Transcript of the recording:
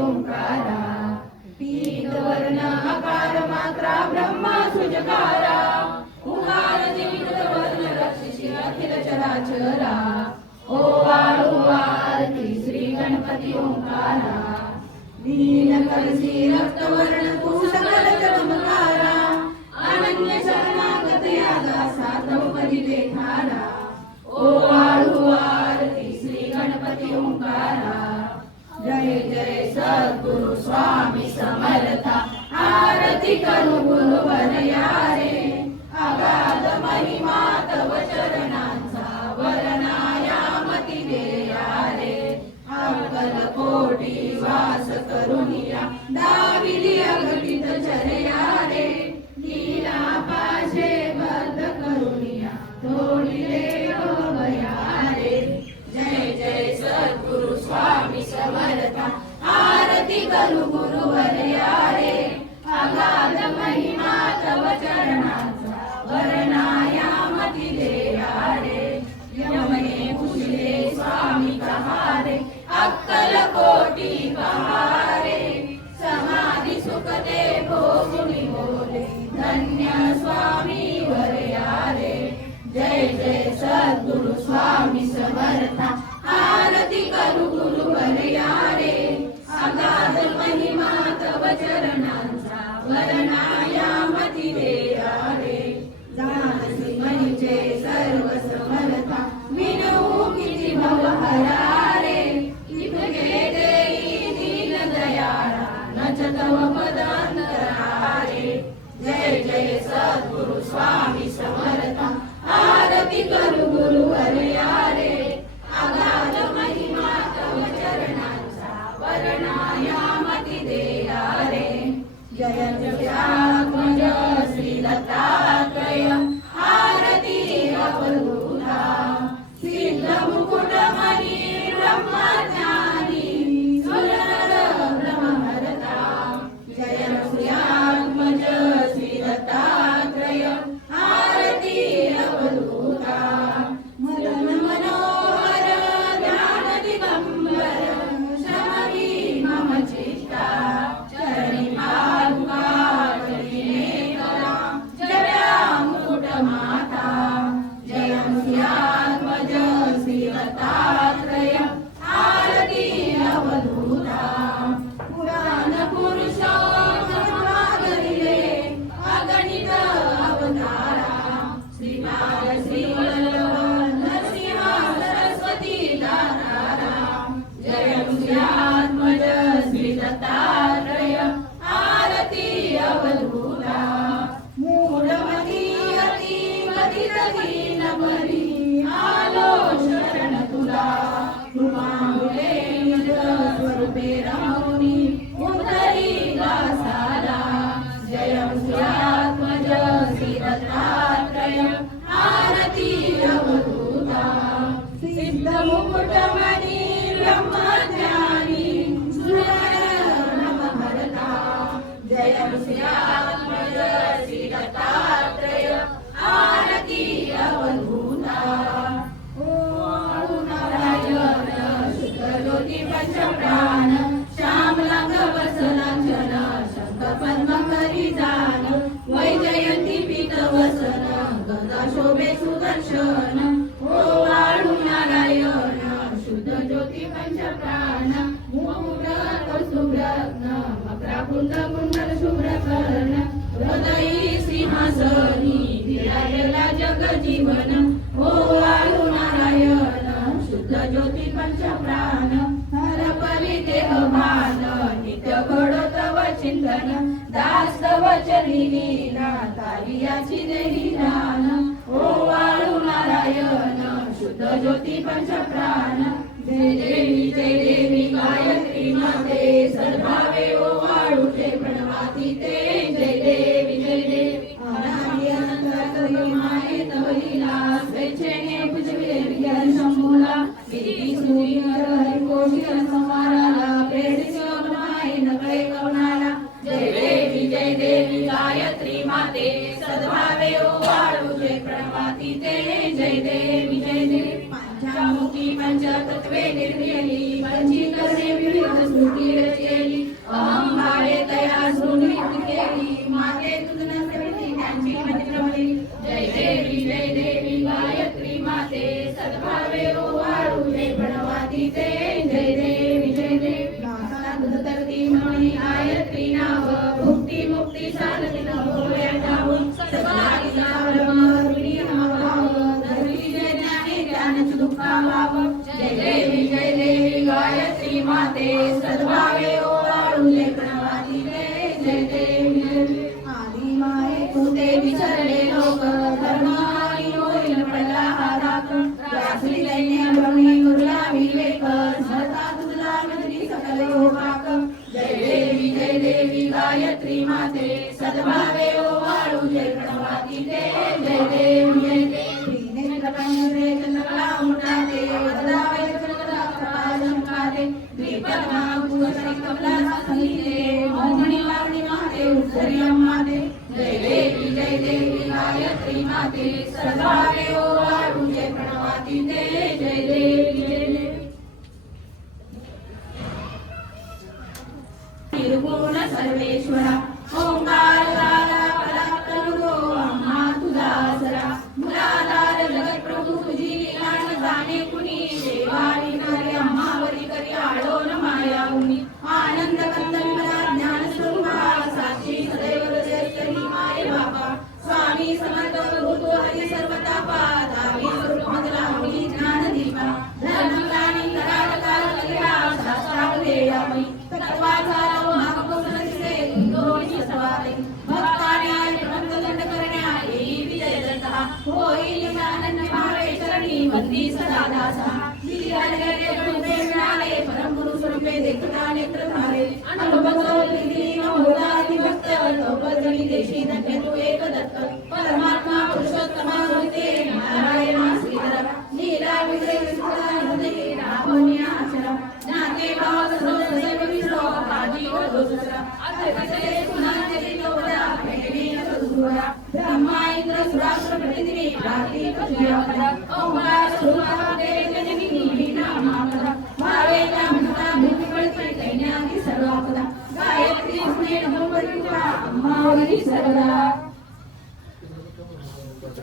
ओंकारा पीत वर्ण आकार मात्रा ब्रह्मा सुजकारा उकार जीवित वर्ण रक्षिषी अखिल चराचरा ओवाळू आरती श्री गणपती ओंकारा दीन करसी रक्तवर्ण तू सकल चमत्कारा अनन्य शरणागत या दासा तव पदी देखारा ओवाळू आरती श्री गणपती ओंकारा जय जय सद्गुरु स्वामी समर्था आरती करू गुरुवर यारे अगाध महिमा तव चरणांचा वर्णायामती देयारे अक्कल कोटी वास करुनिया दाविली अगणित चर्यारे लीला पाशे बद्ध करुनिया तोडिले गयारे जय जय सद्गुरु स्वामी समर्था आरती करू गुरुवर यारे अगाध महिमा तव चरणांचा वर्णायामती देयारे यमने पुजले स्वामी कहारे अक्कल कोटी कहारे समाधी सुख दे भोगुनी बोले धन्य स्वामी वर यारे जय जय सद्गुरु स्वामी समर्था आरती करू गुरुवर यारे अगाध महिमा तव चरणांचा वर्णायामती देयारे जानसी म्हणजे सर्व समर्था विनवू किती भवहरारे इतके देई दीन दयाळा नच तव पदांतरारे जय जय सद्गुरु स्वामी समर्था आरती करू गुरुवर यारे अगाध महिमा तव चरणांचा वर्णायामती देयारे जय जयात्मज श्री दत्तात्रय आरती अवधूता सिद्ध मुकुटमणि ब्रह्मज्ञानी सुरनर ब्रह्महरता जय सूर्यात्मज श्री दत्तात्रय आरती अवधूता मदन मनोहर ध्यान दिगंबर शमी मम चित्ता चरणी पादुका चरिनेतरा जया मुकुट माता जय सूर्यात्मज श्री दत्तात्रय आरती अवधूता पुराण पुरुष समागरिले अगणित अवतारा श्रीपाद श्री वल्लभ नरसिंह सरस्वती दातारा जय सूर्यात्मज श्री दत्तात्रय आरती अवधूता मूढमती अति मदित दीन बरी आलो शरण तुला कृपामुळे निज स्वरूपे राहुनी उतरी दासाला जय सूर्यात्मज श्री दत्तात्रय आरती अवधूता सिद्ध मुकुटमणि ब्रह्मज्ञानी सुरनरभरता जय सूर्यात्मज श्री दत्तात्रय आरती अवधूता ओम नारायण शुद्ध ज्योती पंचप्राण श्यामलांग वसनांचन शंख पद्मकरी जान वैजयंती पीत वसन गदा शोभे सुदर्शन ओवाळू नारायण शुद्ध ज्योती पंचप्राण मुकुट कौस्तुभरत्न मकराकुंड कुंडल शुभ्रकर्ण हृदयी सिंहासनी विराजला जग जीवन ओवाळू नारायण शुद्ध ज्योती पंचप्राण हर परी देह भान नित्य घडो तव चिंतन दास तव चरणी लीला तारियाची देही दान ओवाळू नारायण शुद्ध ज्योती पंचप्राण जय देवी गायत्री माते सद्भावे ओवाळूचे प्रणवाती ते जय देवी अनादि अनंत माये तव लीला स्वेच्छेने पुजविले विज्ञान शंभूला गिरी सूर्य हरि कोटी संवाराला प्रेरित माये नकळे कवनाला जय देवी गायत्री माते सद्भावे ओवाळूचे प्रणवाती ते जय देवी पंचामुखी पंचतत्वे निर्मिली पंचीकरणे विविध स्मृती रचली सद्भावे ओवाळूले प्रणवाती ते जय देवी जय देवी नासाला तरती म्हणी गायत्री नाव भुक्ती मुक्ती साधती नवोया ठाऊन सद्भावीचा ब्रह्मरुणी नामाव धर्मी जय ज्ञाने ज्ञानच दुःखाभाव जय देवी गायत्री माते सद्भावे ओवाळूले प्रणवाती ते जय देवी जय देवी आदि माये तुते विसरले लोक धर्म आणि होईल पडला हा राख रासली दैन्य ब्रह्मी उरला विवेक सहता तुझला मधली सकल योगाक जय देवी गायत्री माते सद्भावे ओवाळूले प्रणवाती ते जय देवी जय देवी नेत्रपंजरे चंद्रकला उमटाते वदनावे चंद्रकला कपालंकारे द्विपदमा कुसरी कमला संगीते मोहनी लावणी महादेव उत्तरी अम्माते जय देवी गायत्री माते सद्भावे ओवाळूले प्रणवाती ते जय देवी जय देवी निर्गुण सर्वेश्वरा ओंकार दारा पराक्रमो अम्मा तुझा आसरा मुलाधार जगत प्रभू तुझी लीला न जाणे कुणी देवारी नारे अम्मावरी करी आळोन माया उनी आनंद कंदनला ज्ञान स्वरूपा साक्षी सदैव हृदयस्थली माये बाबा स्वामी समर्थ भूतो हरी सर्वतापा दावी स्वरूप मधला होई ज्ञान दीपा धर्मग्लानी कराल काल कल्या शास्त्रात वेळामयी तत्वाचा होईल आनंद भावे चरणी वंदी सदा दासा मिळाले परमगुरु स्वरूपे देखता नेत्र धारे अनुभव दीन होदाती भक्त लोकजनी देशी धन्य तू एक दत्त परमात्मा पुरुषोत्तमा होते नारायण श्रीधर लीला विजय विठला हृदय रामोनी आचरा ज्ञाते भाव सर्व सैव विष्णू काजी व दुसरा अत्रे पुनाते लोकदा भेटी सुरा ब्रह्मा इंद्र सुरासुर प्रतिदिनी राती तुझ्या पदा ओंकार स्वरूपा देवी जननी नामापदा भावे म्हणता भूमी कळते दैन्यादी सर्वपदा गायत्री स्नेह भगवती अम्मावरी सर्वदा